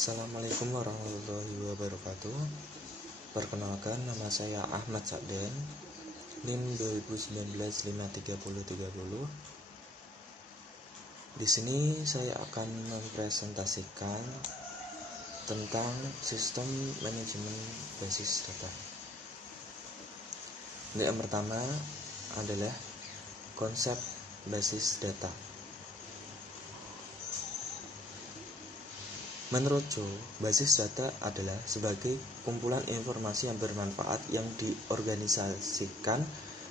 Assalamualaikum warahmatullahi wabarakatuh. Perkenalkan, nama saya Ahmad Sakdan, NIM 2019-53030. Di sini saya akan mempresentasikan tentang sistem manajemen basis data. Yang pertama adalah konsep basis data. Menurut Joe, basis data adalah sebagai kumpulan informasi yang bermanfaat yang diorganisasikan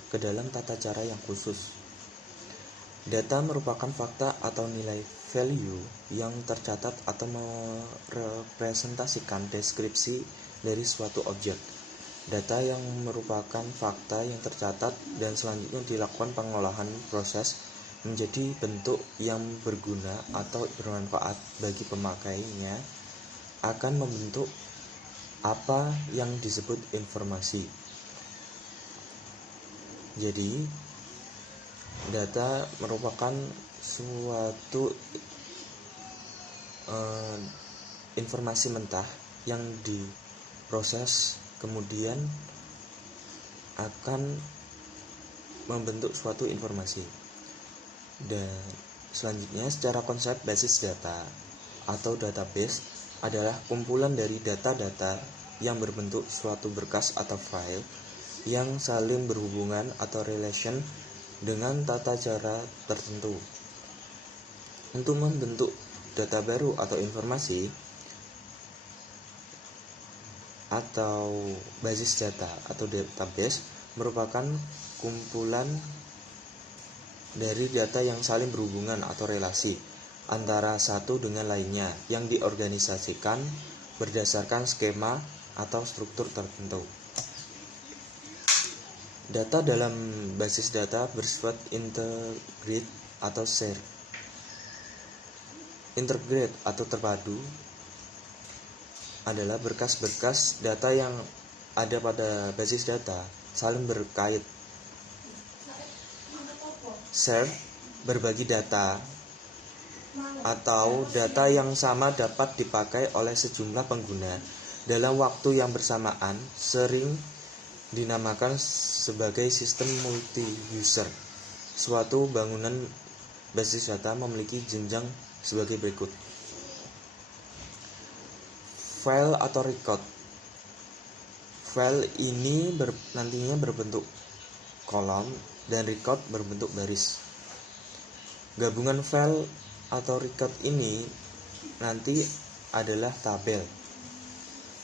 ke dalam tata cara yang khusus. Data merupakan fakta atau nilai value yang tercatat atau merepresentasikan deskripsi dari suatu objek. Data yang merupakan fakta yang tercatat dan selanjutnya dilakukan pengolahan proses menjadi bentuk yang berguna atau bermanfaat bagi pemakainya akan membentuk apa yang disebut informasi. Jadi, data merupakan suatu informasi mentah yang diproses kemudian akan membentuk suatu informasi. Dan selanjutnya, secara konsep basis data atau database adalah kumpulan dari data-data yang berbentuk suatu berkas atau file yang saling berhubungan atau relation dengan tata cara tertentu. Untuk membentuk data baru atau informasi atau basis data atau database merupakan kumpulan dari data yang saling berhubungan atau relasi antara satu dengan lainnya yang diorganisasikan berdasarkan skema atau struktur tertentu. Data dalam basis data bersifat integrate atau share. Integrate atau terpadu adalah berkas-berkas data yang ada pada basis data saling berkait. Share, berbagi data atau data yang sama dapat dipakai oleh sejumlah pengguna dalam waktu yang bersamaan, sering dinamakan sebagai sistem multi-user. Suatu bangunan basis data memiliki jenjang sebagai berikut. File atau record. File ini nantinya berbentuk kolom dan record berbentuk baris. Gabungan file atau record ini nanti adalah tabel.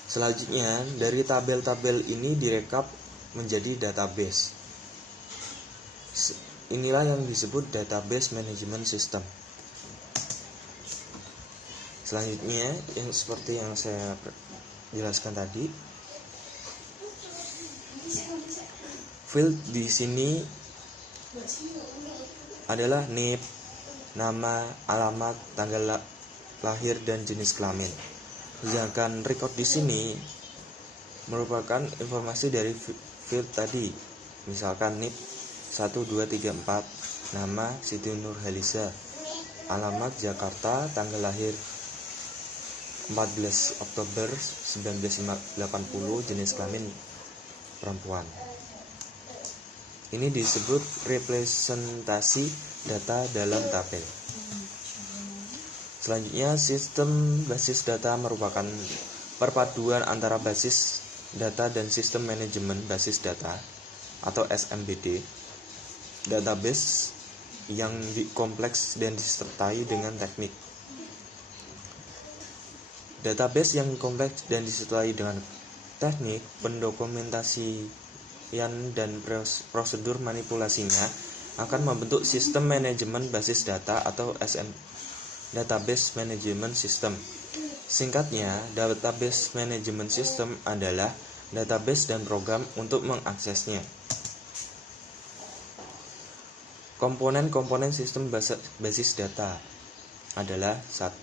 Selanjutnya, dari tabel-tabel ini direkap menjadi database. Inilah yang disebut database management system. Selanjutnya, yang seperti yang saya jelaskan tadi, field di sini adalah NIP, nama, alamat, tanggal lahir, dan jenis kelamin. Sedangkan record di sini merupakan informasi dari field tadi. Misalkan NIP 1234, nama Siti Nurhaliza, alamat Jakarta, tanggal lahir 14 Oktober 1980, jenis kelamin perempuan. Ini disebut representasi data dalam tabel. Selanjutnya, sistem basis data merupakan perpaduan antara basis data dan sistem manajemen basis data atau SMBD. Database yang kompleks dan disertai dengan teknik. Database yang kompleks dan disertai dengan teknik pendokumentasian dan prosedur manipulasinya akan membentuk sistem manajemen basis data atau Database Management System. Singkatnya, Database Management System adalah database dan program untuk mengaksesnya. Komponen-komponen sistem basis data adalah 1.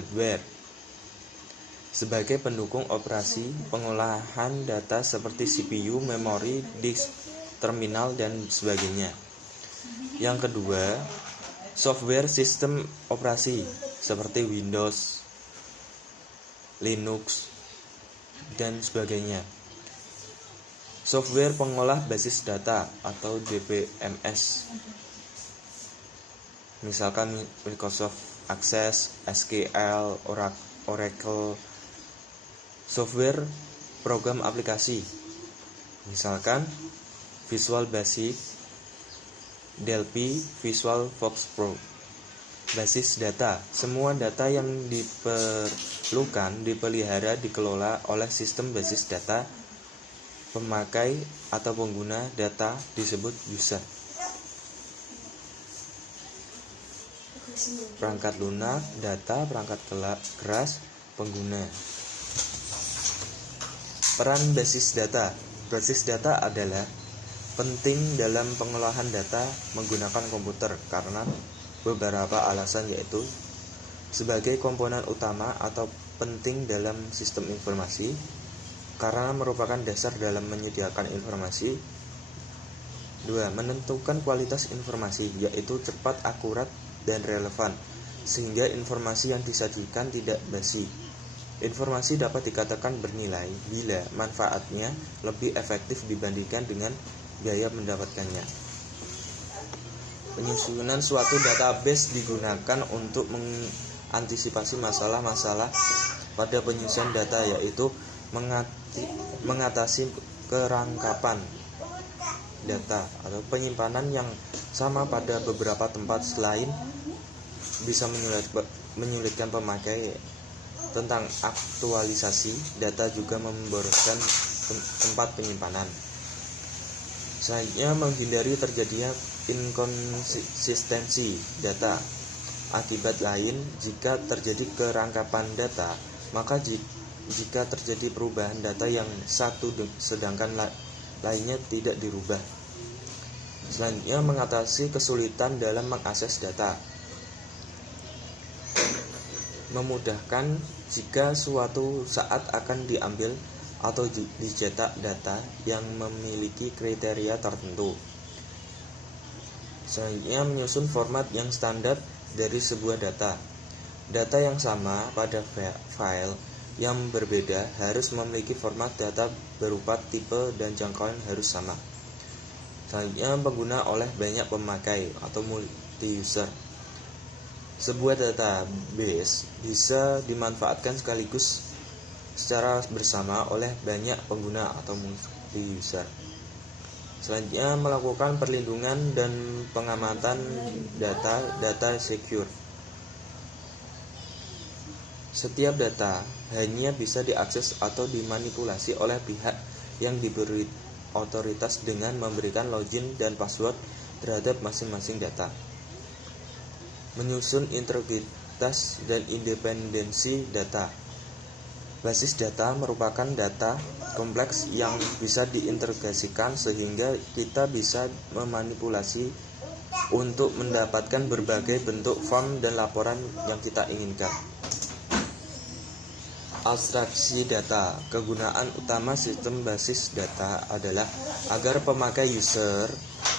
Hardware sebagai pendukung operasi pengolahan data seperti CPU, memori, disk, terminal, dan sebagainya. Yang kedua, software sistem operasi seperti Windows, Linux, dan sebagainya. Software pengolah basis data atau DBMS, misalkan Microsoft Access, SQL, Oracle. Software program aplikasi, misalkan Visual Basic, Delphi, Visual Fox Pro. Basis data, semua data yang diperlukan, dipelihara, dikelola oleh sistem basis data. Pemakai atau pengguna data disebut user. Perangkat lunak, data, perangkat keras, pengguna. Peran basis data. Basis data adalah penting dalam pengolahan data menggunakan komputer karena beberapa alasan, yaitu sebagai komponen utama atau penting dalam sistem informasi karena merupakan dasar dalam menyediakan informasi. 2. Menentukan kualitas informasi, yaitu cepat, akurat, dan relevan sehingga informasi yang disajikan tidak basi. Informasi dapat dikatakan bernilai bila manfaatnya lebih efektif dibandingkan dengan biaya mendapatkannya. Penyusunan suatu database digunakan untuk mengantisipasi masalah-masalah pada penyusunan data, yaitu mengatasi kerangkapan data atau penyimpanan yang sama pada beberapa tempat selain bisa menyulitkan pemakai. Tentang aktualisasi data juga memboroskan tempat penyimpanan. Selanjutnya, menghindari terjadinya inkonsistensi data. Akibat lain, jika terjadi kerangkapan data, maka jika terjadi perubahan data yang satu sedangkan lainnya tidak dirubah. Selanjutnya, mengatasi kesulitan dalam mengakses data. Memudahkan jika suatu saat akan diambil atau dicetak data yang memiliki kriteria tertentu. Selanjutnya, menyusun format yang standar dari sebuah data. Data yang sama pada file yang berbeda harus memiliki format data berupa tipe dan jangkauan harus sama. Selanjutnya, pengguna oleh banyak pemakai atau multi-user. Sebuah database bisa dimanfaatkan sekaligus secara bersama oleh banyak pengguna atau multi-user. Selanjutnya, melakukan perlindungan dan pengamatan data secure. Setiap data hanya bisa diakses atau dimanipulasi oleh pihak yang diberi otoritas dengan memberikan login dan password terhadap masing-masing data. Menyusun integritas dan independensi data. Basis data merupakan data kompleks yang bisa diintegrasikan sehingga kita bisa memanipulasi untuk mendapatkan berbagai bentuk form dan laporan yang kita inginkan. Abstraksi data. Kegunaan utama sistem basis data adalah agar pemakai user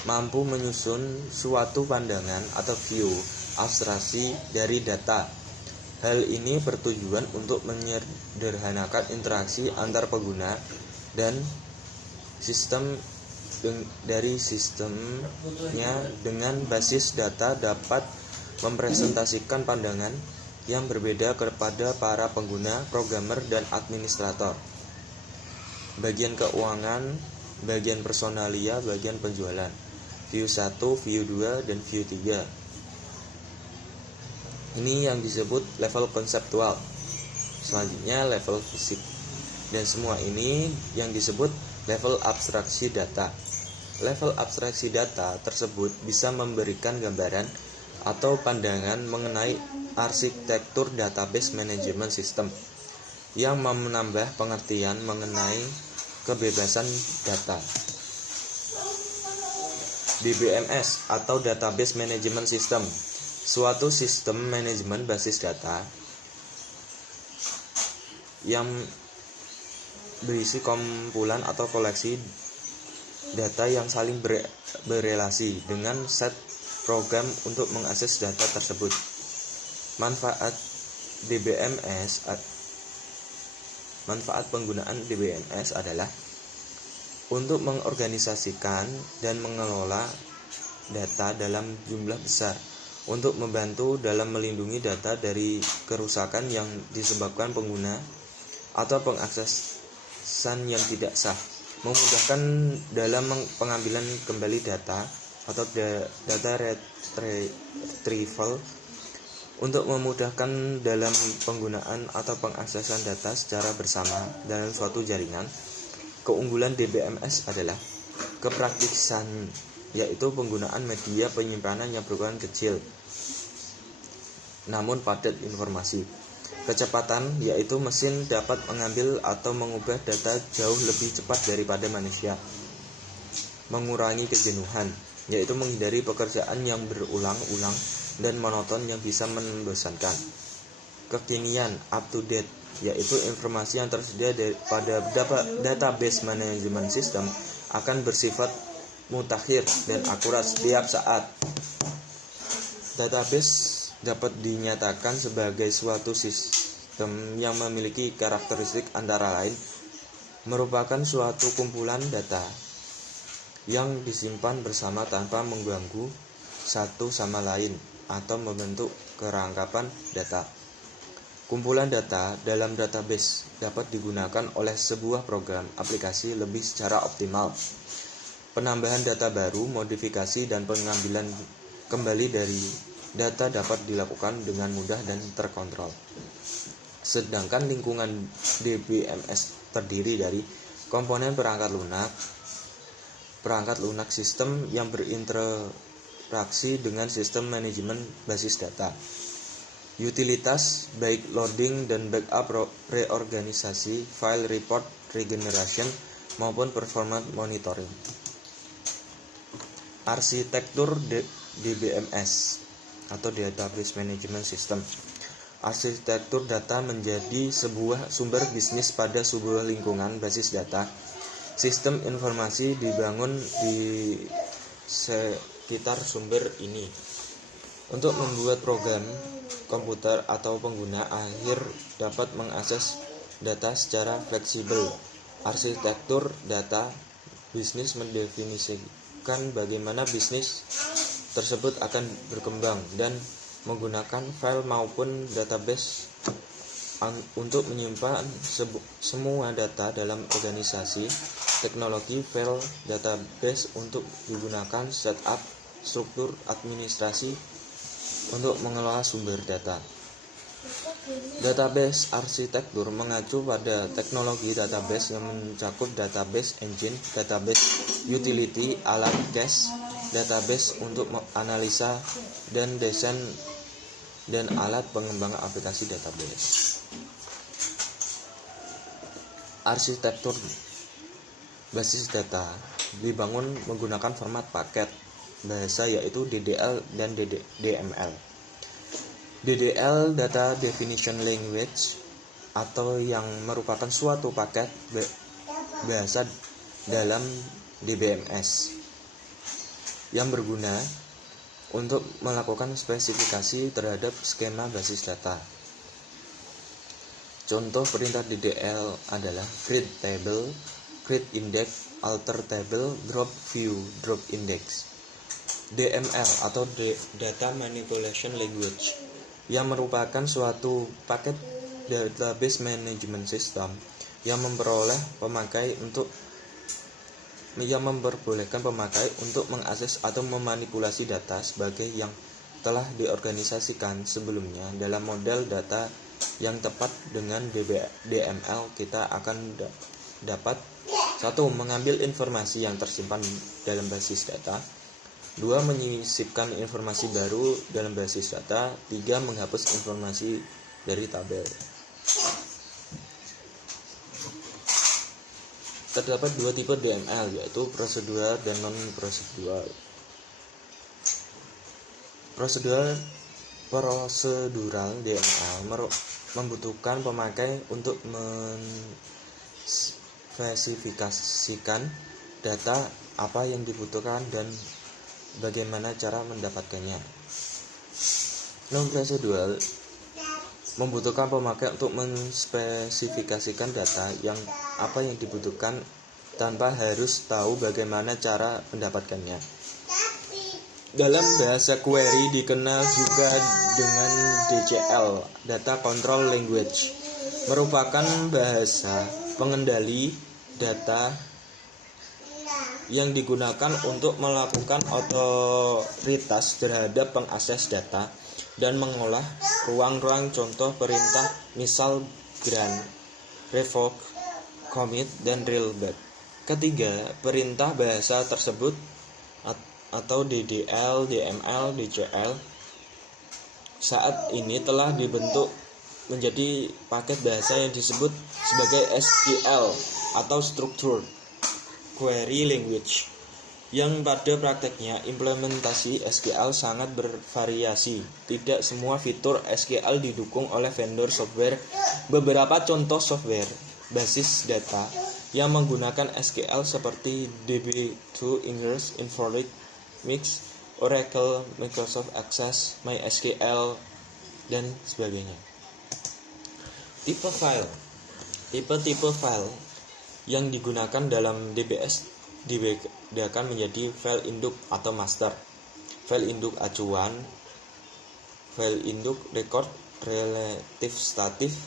mampu menyusun suatu pandangan atau view abstraksi dari data. Hal ini bertujuan untuk menyederhanakan interaksi antar pengguna dan sistem dari sistemnya. Dengan basis data dapat mempresentasikan pandangan yang berbeda kepada para pengguna, programmer, dan administrator. Bagian keuangan, bagian personalia, bagian penjualan. View 1, view 2, dan view 3. Ini yang disebut level konseptual. Selanjutnya level fisik. Dan semua ini yang disebut level abstraksi data. Level abstraksi data tersebut bisa memberikan gambaran atau pandangan mengenai arsitektur database management system yang menambah pengertian mengenai kebebasan data. DBMS atau Database Management System, suatu sistem manajemen basis data yang berisi kumpulan atau koleksi data yang saling berelasi dengan set program untuk mengakses data tersebut. Manfaat DBMS Manfaat penggunaan DBMS adalah untuk mengorganisasikan dan mengelola data dalam jumlah besar, untuk membantu dalam melindungi data dari kerusakan yang disebabkan pengguna atau pengaksesan yang tidak sah, memudahkan dalam pengambilan kembali data atau data retrieval, untuk memudahkan dalam penggunaan atau pengaksesan data secara bersama dalam suatu jaringan. Keunggulan DBMS adalah kepraktisan, yaitu penggunaan media penyimpanan yang berukuran kecil namun padat informasi. Kecepatan, yaitu mesin dapat mengambil atau mengubah data jauh lebih cepat daripada manusia. Mengurangi kejenuhan, yaitu menghindari pekerjaan yang berulang-ulang dan monoton yang bisa membosankan. Kekinian, up to date, yaitu informasi yang tersedia pada database manajemen sistem akan bersifat mutakhir dan akurat setiap saat. Database dapat dinyatakan sebagai suatu sistem yang memiliki karakteristik antara lain merupakan suatu kumpulan data yang disimpan bersama tanpa mengganggu satu sama lain atau membentuk kerangkapan data. Kumpulan data dalam database dapat digunakan oleh sebuah program aplikasi lebih secara optimal. Penambahan data baru, modifikasi, dan pengambilan kembali dari data dapat dilakukan dengan mudah dan terkontrol. Sedangkan lingkungan DBMS terdiri dari komponen perangkat lunak sistem yang berinteraksi dengan sistem manajemen basis data. Utilitas, baik loading dan backup, reorganisasi, file report, regeneration, maupun performance monitoring. Arsitektur DBMS atau Database Management System. Arsitektur data menjadi sebuah sumber bisnis pada sebuah lingkungan basis data. Sistem informasi dibangun di sekitar sumber ini untuk membuat program komputer atau pengguna akhir dapat mengakses data secara fleksibel. Arsitektur data bisnis mendefinisikan bagaimana bisnis tersebut akan berkembang dan menggunakan file maupun database untuk menyimpan semua data dalam organisasi. Teknologi file database untuk digunakan setup struktur administrasi untuk mengelola sumber data. Database arsitektur mengacu pada teknologi database yang mencakup database engine, database utility, alat cache, database untuk analisa dan desain, dan alat pengembangan aplikasi database. Arsitektur basis data dibangun menggunakan format paket bahasa, yaitu DDL dan DML. DDL Data Definition Language, atau yang merupakan suatu paket bahasa dalam DBMS yang berguna untuk melakukan spesifikasi terhadap skema basis data. Contoh perintah DDL adalah create table, create index, alter table, drop view, drop index. DML atau Data Manipulation Language yang merupakan suatu paket database management system yang memperbolehkan pemakai untuk mengakses atau memanipulasi data sebagai yang telah diorganisasikan sebelumnya dalam model data yang tepat. Dengan DML kita akan dapat 1. Mengambil informasi yang tersimpan dalam basis data, 2. Menyisipkan informasi baru dalam basis data, 3. Menghapus informasi dari tabel. Terdapat 2 tipe DML, yaitu prosedural dan non-prosedural. Prosedural DML membutuhkan pemakai untuk menspesifikasikan data apa yang dibutuhkan dan bagaimana cara mendapatkannya. Non-prosedural membutuhkan pemakai untuk menspesifikasikan data yang dibutuhkan tanpa harus tahu bagaimana cara mendapatkannya. Dalam bahasa query dikenal juga dengan DCL, Data Control Language, merupakan bahasa pengendali data yang digunakan untuk melakukan otoritas terhadap pengakses data dan mengolah ruang-ruang contoh perintah, misal grant, revoke, commit, dan rollback. Ketiga, perintah bahasa tersebut atau DDL, DML, DCL saat ini telah dibentuk menjadi paket bahasa yang disebut sebagai SQL atau Structured Query Language, yang pada prakteknya implementasi SQL sangat bervariasi. Tidak semua fitur SQL didukung oleh vendor software. Beberapa contoh software basis data yang menggunakan SQL seperti DB2, Ingres, Informatica, Mix, Oracle, Microsoft Access, MySQL, dan sebagainya. Tipe file. Tipe file yang digunakan dalam DBS dibedakan menjadi file induk atau master, file induk acuan, file induk record, relatif statis,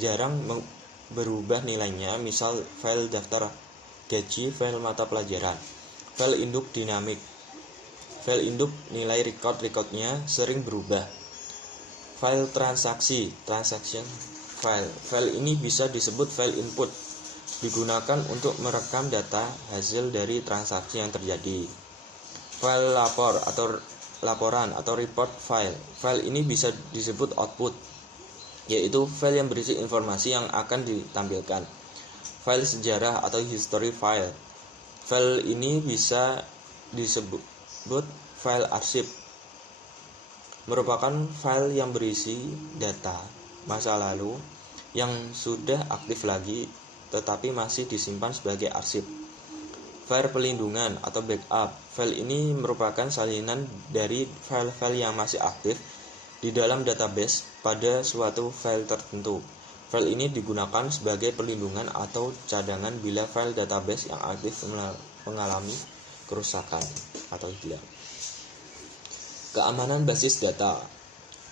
jarang berubah nilainya, misal file daftar gaji, file mata pelajaran. File induk dinamik, file induk nilai recordnya sering berubah. File transaction file ini bisa disebut file input, digunakan untuk merekam data hasil dari transaksi yang terjadi. File laporan atau report file ini bisa disebut output, yaitu file yang berisi informasi yang akan ditampilkan. File sejarah atau history file ini bisa disebut file arsip, merupakan file yang berisi data masa lalu yang sudah aktif lagi tetapi masih disimpan sebagai arsip. File pelindungan atau backup file ini merupakan salinan dari file-file yang masih aktif di dalam database pada suatu file tertentu. File ini digunakan sebagai pelindungan atau cadangan bila file database yang aktif mengalami kerusakan atau hilang. Keamanan basis data.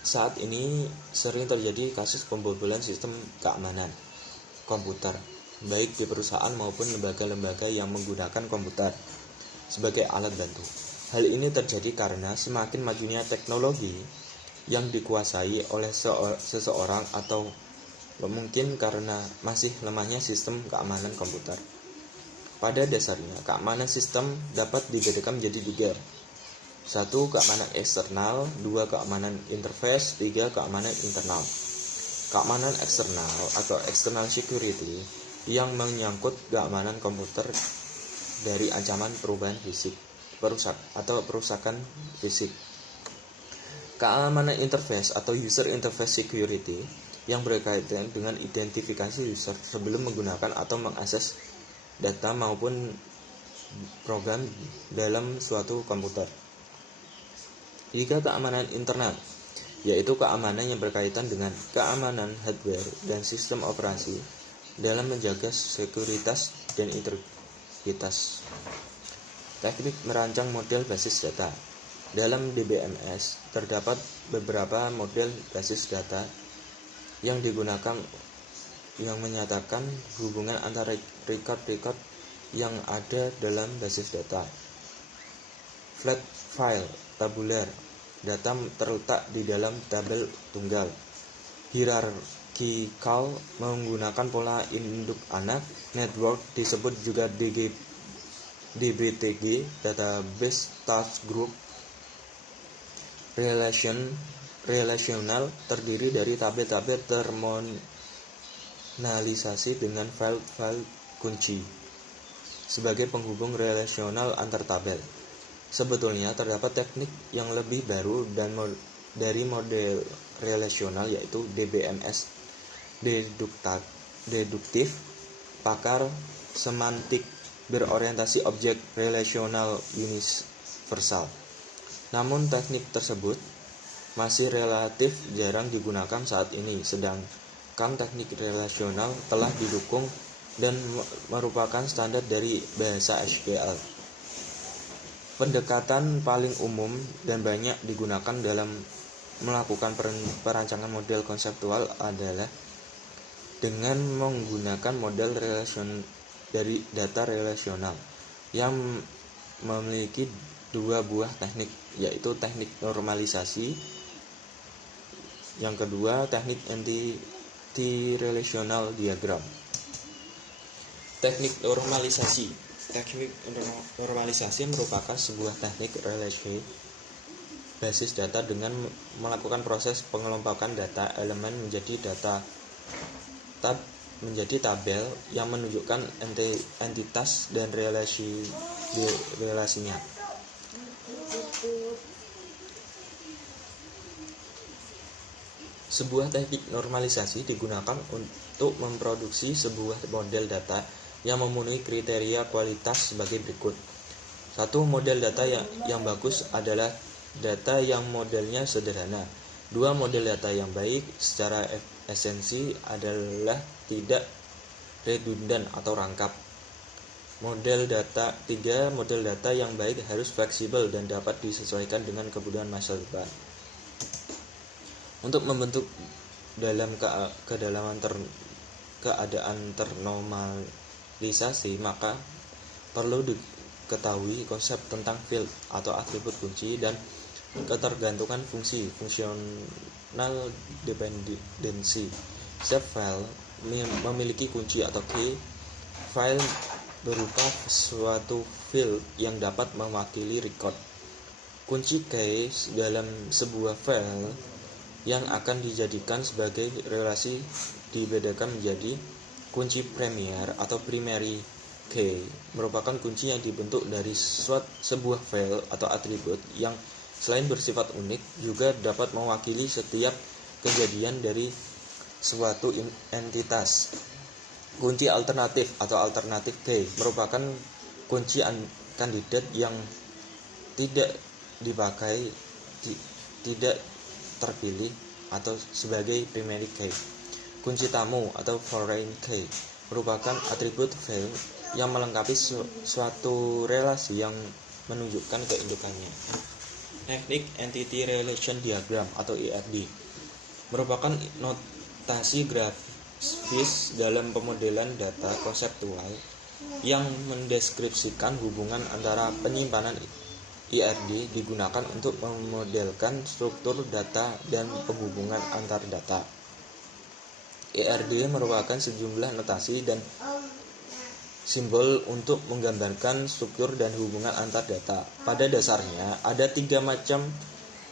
Saat ini sering terjadi kasus pembobolan sistem keamanan komputer, baik di perusahaan maupun lembaga-lembaga yang menggunakan komputer sebagai alat bantu. Hal ini terjadi karena semakin majunya teknologi yang dikuasai oleh seseorang atau mungkin karena masih lemahnya sistem keamanan komputer. Pada dasarnya, keamanan sistem dapat dibedakan menjadi 3. 1. Keamanan eksternal, 2. Keamanan interface, 3. Keamanan internal. Keamanan eksternal atau external security yang menyangkut keamanan komputer dari ancaman perubahan fisik, perusakan fisik. Keamanan interface atau user interface security yang berkaitan dengan identifikasi user sebelum menggunakan atau mengakses data maupun program dalam suatu komputer. 3. Keamanan internal, yaitu keamanan yang berkaitan dengan keamanan hardware dan sistem operasi dalam menjaga sekuritas dan integritas. Teknik merancang model basis data. Dalam DBMS terdapat beberapa model basis data yang digunakan yang menyatakan hubungan antara record yang ada dalam basis data. Flat file, tabular, data terletak di dalam tabel tunggal. Hierarchical menggunakan pola induk anak. Network disebut juga DBTG, Database Task Group. Relational terdiri dari tabel-tabel terminalisasi dengan file-file kunci sebagai penghubung relasional antar tabel. Sebetulnya terdapat teknik yang lebih baru dan dari model relasional, yaitu DBMS, deduktif, pakar semantik berorientasi objek relasional universal. Namun teknik tersebut masih relatif jarang digunakan saat ini, sedangkan teknik relasional telah didukung dan merupakan standar dari bahasa SQL. Pendekatan paling umum dan banyak digunakan dalam melakukan perancangan model konseptual adalah dengan menggunakan model dari data relasional yang memiliki dua buah teknik, yaitu teknik normalisasi, yang kedua teknik entity relational diagram. Teknik normalisasi merupakan sebuah teknik relasi basis data dengan melakukan proses pengelompokan data elemen menjadi tabel yang menunjukkan entitas dan relasinya. Sebuah teknik normalisasi digunakan untuk memproduksi sebuah model data yang memenuhi kriteria kualitas sebagai berikut. Satu, model data yang bagus adalah data yang modelnya sederhana. Dua, model data yang baik secara esensi adalah tidak redundan atau rangkap. Tiga, model data yang baik harus fleksibel dan dapat disesuaikan dengan kebutuhan masa depan. Untuk membentuk dalam keadaan ternormalisasi, maka perlu diketahui konsep tentang field atau atribut kunci dan ketergantungan fungsi functional dependency. Setiap file memiliki kunci atau key. File berupa suatu field yang dapat mewakili record. Kunci key dalam sebuah file yang akan dijadikan sebagai relasi dibedakan menjadi kunci premier atau primary key, merupakan kunci yang dibentuk dari sebuah file atau atribut yang selain bersifat unik juga dapat mewakili setiap kejadian dari suatu entitas. Kunci alternatif atau alternative key merupakan kunci kandidat yang tidak terpilih atau sebagai primary key. Kunci tamu atau foreign key merupakan atribut file yang melengkapi suatu relasi yang menunjukkan keindukannya. Teknik Entity Relation Diagram atau ERD merupakan notasi grafis dalam pemodelan data konseptual yang mendeskripsikan hubungan antara penyimpanan. ERD digunakan untuk memodelkan struktur data dan penghubungan antar data. ERD merupakan sejumlah notasi dan simbol untuk menggambarkan struktur dan hubungan antar data. Pada dasarnya, ada 3 macam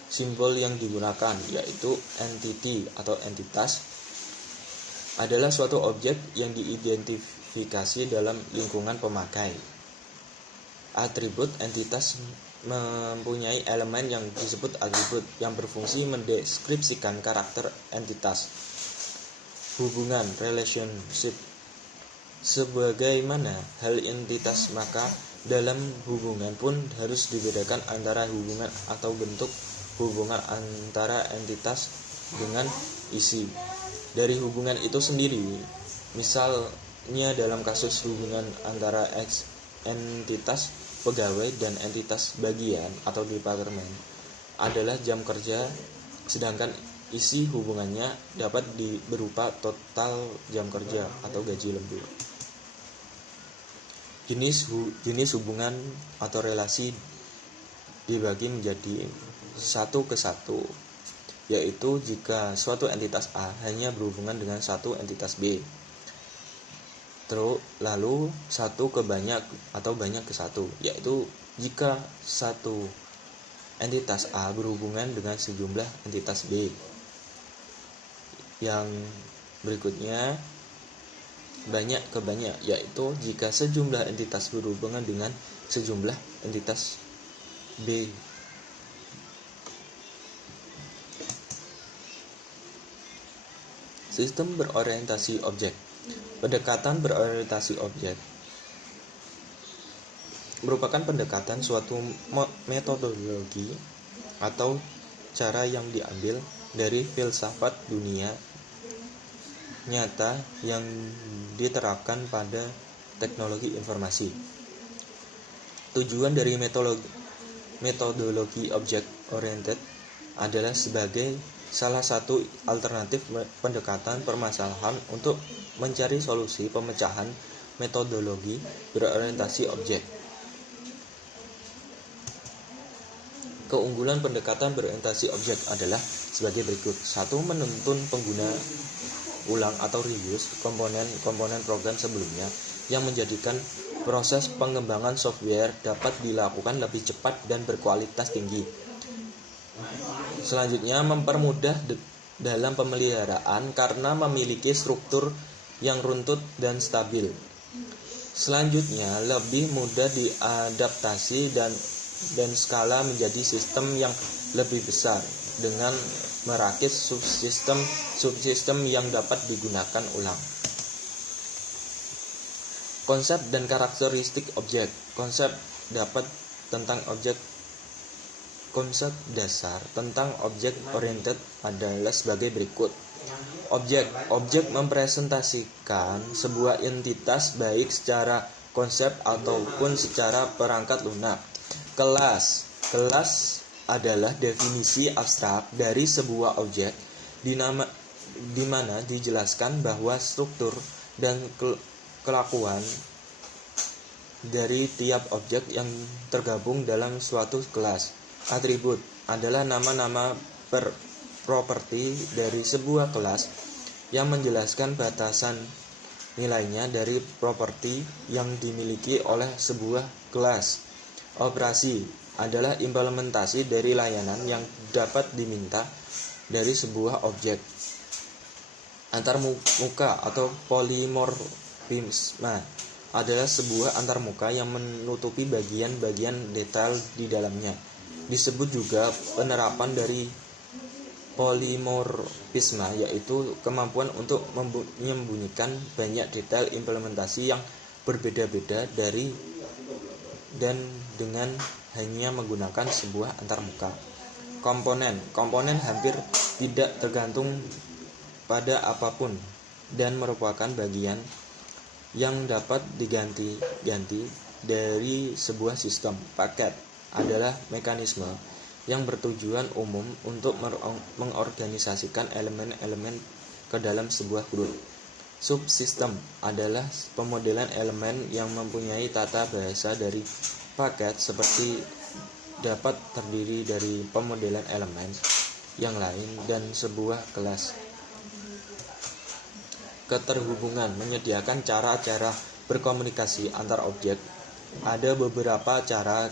simbol yang digunakan, yaitu entity atau entitas adalah suatu objek yang diidentifikasi dalam lingkungan pemakai. Atribut entitas mempunyai elemen yang disebut atribut yang berfungsi mendeskripsikan karakter entitas. Hubungan relationship sebagaimana hal entitas, maka dalam hubungan pun harus dibedakan antara hubungan atau bentuk hubungan antara entitas dengan isi dari hubungan itu sendiri. Misalnya dalam kasus hubungan antara entitas pegawai dan entitas bagian atau departemen adalah jam kerja, sedangkan isi hubungannya dapat berupa total jam kerja atau gaji lembur. Jenis hubungan atau relasi dibagi menjadi 1 ke 1, yaitu jika suatu entitas A hanya berhubungan dengan satu entitas B. Lalu 1 ke banyak atau banyak ke 1, yaitu jika satu entitas A berhubungan dengan sejumlah entitas B. Yang berikutnya banyak ke banyak, yaitu jika sejumlah entitas berhubungan dengan sejumlah entitas B. Sistem berorientasi objek. Pendekatan berorientasi objek merupakan pendekatan suatu metodologi atau cara yang diambil dari filsafat dunia nyata yang diterapkan pada teknologi informasi. Tujuan dari metodologi object oriented adalah sebagai salah satu alternatif pendekatan permasalahan untuk mencari solusi pemecahan metodologi berorientasi objek. Keunggulan pendekatan berorientasi objek adalah sebagai berikut. 1. Menuntun pengguna ulang atau reuse komponen program sebelumnya yang menjadikan proses pengembangan software dapat dilakukan lebih cepat dan berkualitas tinggi. Selanjutnya, mempermudah dalam pemeliharaan karena memiliki struktur yang runtut dan stabil. Selanjutnya, lebih mudah diadaptasi dan skala menjadi sistem yang lebih besar dengan merakit subsistem yang dapat digunakan ulang. Konsep dan karakteristik objek. Konsep dasar tentang objek oriented adalah sebagai berikut. Objek mempresentasikan sebuah entitas baik secara konsep ataupun secara perangkat lunak. Kelas adalah definisi abstrak dari sebuah objek di mana dijelaskan bahwa struktur dan kelakuan dari tiap objek yang tergabung dalam suatu kelas. Atribut adalah nama-nama properti dari sebuah kelas yang menjelaskan batasan nilainya dari properti yang dimiliki oleh sebuah kelas. Operasi adalah implementasi dari layanan yang dapat diminta dari sebuah objek. Antarmuka atau polimorfisme adalah sebuah antarmuka yang menutupi bagian-bagian detail di dalamnya. Disebut juga penerapan dari polimorfisme, yaitu kemampuan untuk menyembunyikan banyak detail implementasi yang berbeda-beda dari dan dengan hanya menggunakan sebuah antarmuka. Komponen hampir tidak tergantung pada apapun dan merupakan bagian yang dapat diganti-ganti dari sebuah sistem. Paket adalah mekanisme yang bertujuan umum untuk mengorganisasikan elemen-elemen ke dalam sebuah grup. Subsistem adalah pemodelan elemen yang mempunyai tata bahasa dari paket seperti dapat terdiri dari pemodelan elemen yang lain dan sebuah kelas. Keterhubungan menyediakan cara-cara berkomunikasi antar objek. Ada beberapa cara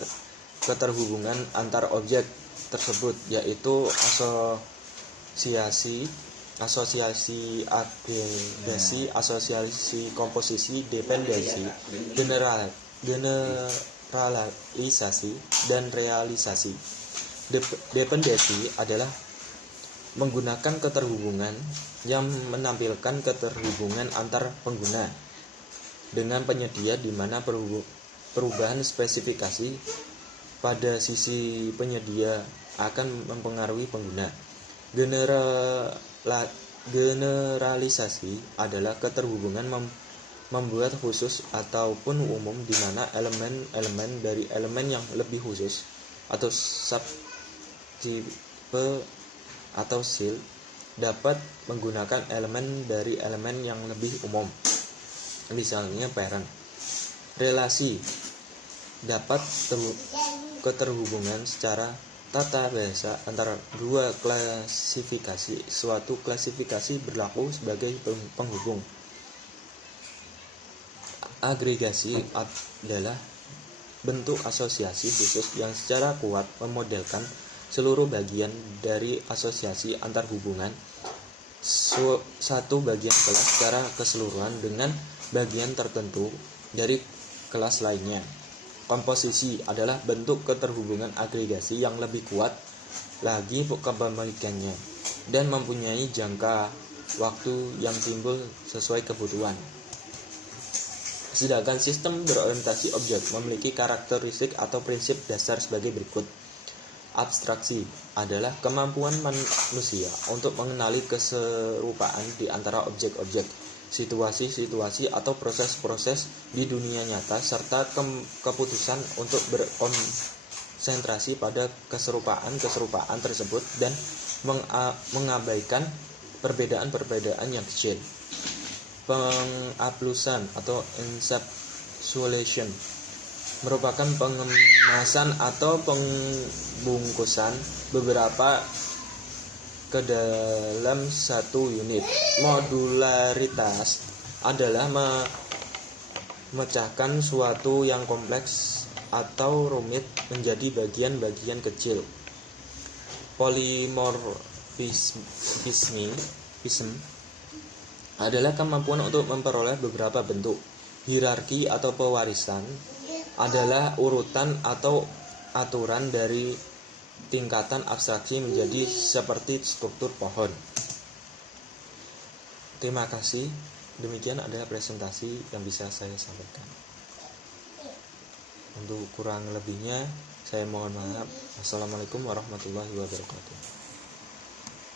keterhubungan antar objek tersebut, yaitu asosiasi agregasi, asosiasi komposisi, dependensi, generalisasi, dan realisasi. Dependensi adalah menggunakan keterhubungan yang menampilkan keterhubungan antar pengguna dengan penyedia di mana perubahan spesifikasi pada sisi penyedia akan mempengaruhi pengguna. Generalisasi adalah keterhubungan membuat khusus ataupun umum di mana elemen-elemen dari elemen yang lebih khusus atau subtipe atau sil dapat menggunakan elemen dari elemen yang lebih umum. Misalnya parent. Relasi dapat keterhubungan secara tata bahasa antara dua klasifikasi. Suatu klasifikasi berlaku sebagai penghubung. Agregasi adalah bentuk asosiasi khusus yang secara kuat memodelkan seluruh bagian dari asosiasi antar hubungan satu bagian kelas secara keseluruhan dengan bagian tertentu dari kelas lainnya. Komposisi adalah bentuk keterhubungan agregasi yang lebih kuat lagi kepemilikannya dan mempunyai jangka waktu yang timbul sesuai kebutuhan. Sedangkan sistem berorientasi objek memiliki karakteristik atau prinsip dasar sebagai berikut. Abstraksi adalah kemampuan manusia untuk mengenali keserupaan di antara objek-objek, situasi-situasi atau proses-proses di dunia nyata, serta keputusan untuk berkonsentrasi pada keserupaan-keserupaan tersebut dan mengabaikan perbedaan-perbedaan yang kecil. Pengaplusan atau encapsulation merupakan pengemasan atau pembungkusan beberapa ke dalam satu unit. Modularitas adalah memecahkan suatu yang kompleks atau rumit menjadi bagian-bagian kecil. Polimorfisme adalah kemampuan untuk memperoleh beberapa bentuk. Hierarki atau pewarisan adalah urutan atau aturan dari tingkatan abstraksi menjadi seperti struktur pohon. Terima kasih. Demikian adalah presentasi yang bisa saya sampaikan. Untuk kurang lebihnya saya mohon maaf. Wassalamualaikum warahmatullahi wabarakatuh.